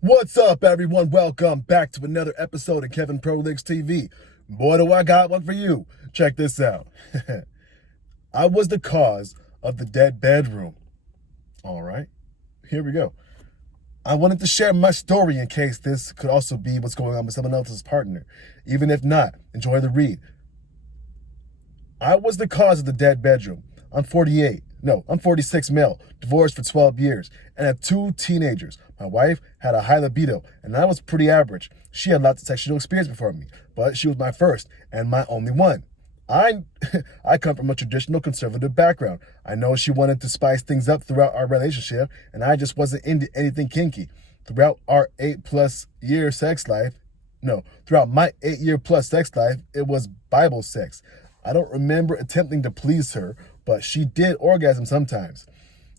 What's up, everyone? Welcome back to another episode of Kevin Pro Leagues TV. Boy, do I got one for you. Check this out. I was the cause of the dead bedroom. All right, here we go. I wanted to share my story in case this could also be what's going on with someone else's partner. Even if not, enjoy the read. I was the cause of the dead bedroom. I'm 48. No, I'm 46 male, divorced for 12 years, and had 2 teenagers. My wife had a high libido, and I was pretty average. She had lots of sexual experience before me, but she was my first and my only one. I I come from a traditional conservative background. I know she wanted to spice things up throughout our relationship, and I just wasn't into anything kinky. Throughout our 8+ year sex life, no, throughout my 8 year plus sex life, it was Bible sex. I don't remember attempting to please her, but she did orgasm sometimes.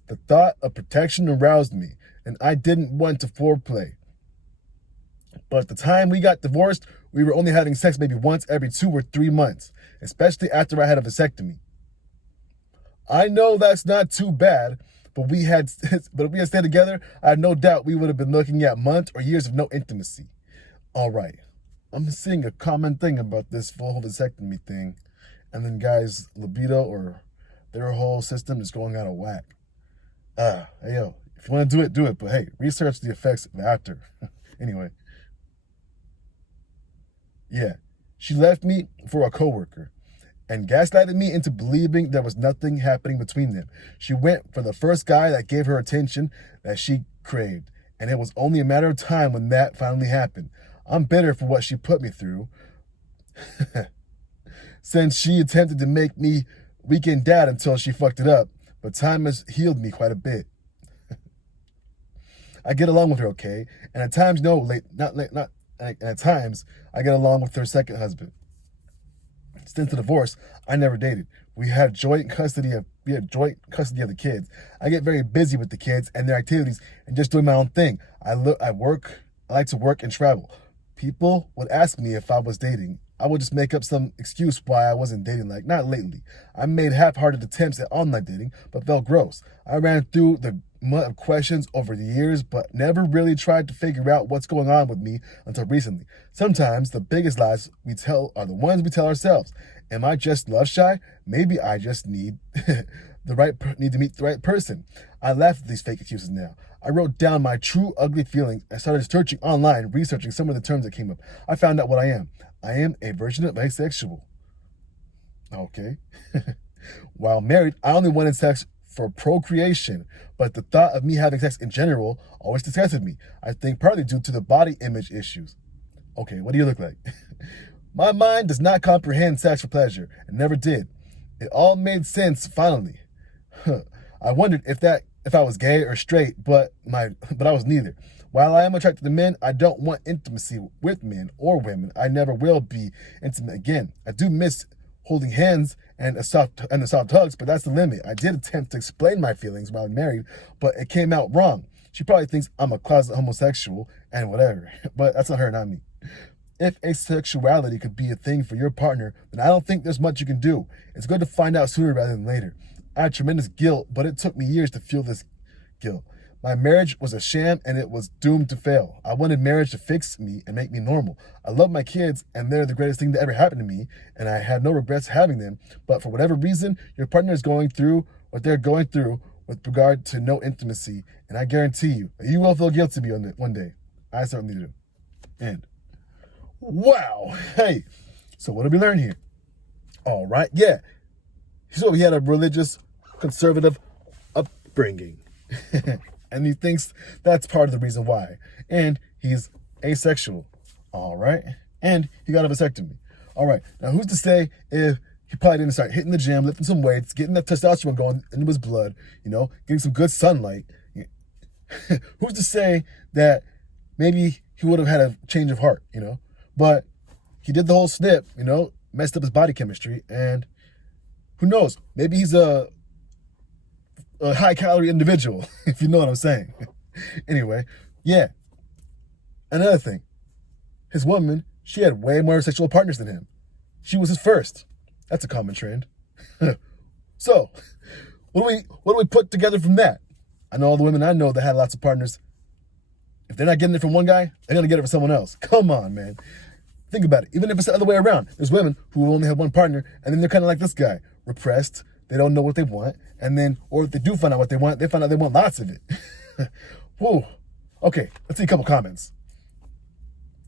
The thought of protection aroused me, and I didn't want to foreplay. But at the time we got divorced, we were only having sex maybe once every 2 or 3 months, especially after I had a vasectomy. I know that's not too bad, but if we had stayed together, I have no doubt we would have been looking at months or years of no intimacy. All right, I'm seeing a common thing about this full vasectomy thing, and then guys' libido or their whole system is going out of whack. Hey yo, if you want to do it, but hey, research the effects after. Anyway, yeah, she left me for a coworker and gaslighted me into believing there was nothing happening between them. She went for the first guy that gave her attention that she craved, and it was only a matter of time when that finally happened. I'm bitter for what she put me through, since she attempted to make me weekend dad until she fucked it up, but time has healed me quite a bit. I get along with her okay, and at times and at times I get along with her second husband. Since the divorce, I never dated. We had joint custody of the kids. I get very busy with the kids and their activities and just doing my own thing. I like to work and travel. People would ask me if I was dating. I would just make up some excuse why I wasn't dating, like not lately. I made half-hearted attempts at online dating, but felt gross. I ran through the mud of questions over the years, but never really tried to figure out what's going on with me until recently. Sometimes the biggest lies we tell are the ones we tell ourselves. Am I just love shy? Maybe I just need need to meet the right person. I laugh at these fake excuses now. I wrote down my true ugly feelings and started searching online, researching some of the terms that came up. I found out what I am. I am a version of asexual. Okay. While married, I only wanted sex for procreation, but the thought of me having sex in general always disgusted me. I think partly due to the body image issues. Okay, what do you look like? My mind does not comprehend sex for pleasure, and never did. It all made sense finally. I wondered if I was gay or straight, but I was neither. While I am attracted to men, I don't want intimacy with men or women. I never will be intimate again. I do miss holding hands and the soft hugs, but that's the limit. I did attempt to explain my feelings while married, but it came out wrong. She probably thinks I'm a closet homosexual and whatever, but that's not her, not me. If asexuality could be a thing for your partner, then I don't think there's much you can do. It's good to find out sooner rather than later. I had tremendous guilt, but it took me years to feel this guilt. My marriage was a sham and it was doomed to fail. I wanted marriage to fix me and make me normal. I love my kids and they're the greatest thing that ever happened to me, and I have no regrets having them. But for whatever reason, your partner is going through what they're going through with regard to no intimacy, and I guarantee you, you will feel guilty one day. I certainly do. And wow, hey, so what did we learn here? All right, yeah. So he had a religious, conservative upbringing. And he thinks that's part of the reason why. And he's asexual. All right. And he got a vasectomy. All right. Now, who's to say if he probably didn't start hitting the gym, lifting some weights, getting that testosterone going into his blood, getting some good sunlight. Who's to say that maybe he would have had a change of heart, But he did the whole snip, messed up his body chemistry. And who knows? Maybe he's a high-calorie individual, if you know what I'm saying. Anyway, yeah. Another thing. His woman, she had way more sexual partners than him. She was his first. That's a common trend. So, what do we put together from that? I know all the women I know that had lots of partners. If they're not getting it from one guy, they're going to get it from someone else. Come on, man. Think about it. Even if it's the other way around, there's women who only have one partner, and then they're kind of like this guy, repressed. They don't know what they want. And then, or if they do find out what they want, they find out they want lots of it. Whoa. Okay, let's see a couple comments.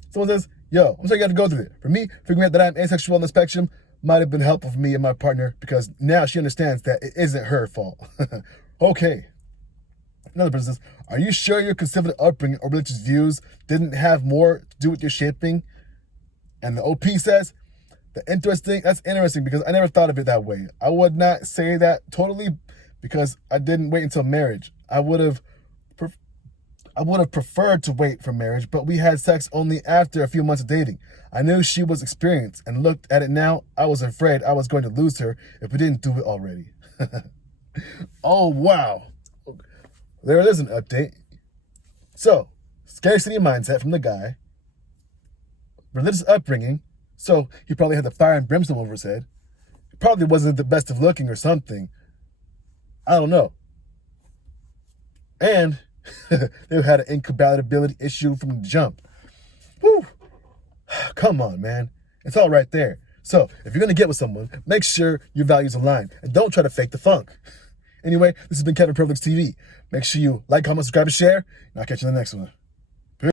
Someone says, yo, I'm sorry you have to go through it. For me, figuring out that I'm asexual on the spectrum might have been helpful for me and my partner because now she understands that it isn't her fault. Okay. Another person says, are you sure your conservative upbringing or religious views didn't have more to do with your shaping? And the OP says, that's interesting because I never thought of it that way. I would not say that totally because I didn't wait until marriage. I would have preferred to wait for marriage, but we had sex only after a few months of dating. I knew she was experienced and looked at it now. I was afraid I was going to lose her if we didn't do it already. Oh, wow. There it is, an update. So, scarcity mindset from the guy. Religious upbringing. So, he probably had the fire and brimstone over his head. He probably wasn't the best of looking or something. I don't know. And they had an incompatibility issue from the jump. Whew. Come on, man. It's all right there. So, if you're going to get with someone, make sure your values align. And don't try to fake the funk. Anyway, this has been Kevin Privilege TV. Make sure you like, comment, subscribe, and share. And I'll catch you in the next one.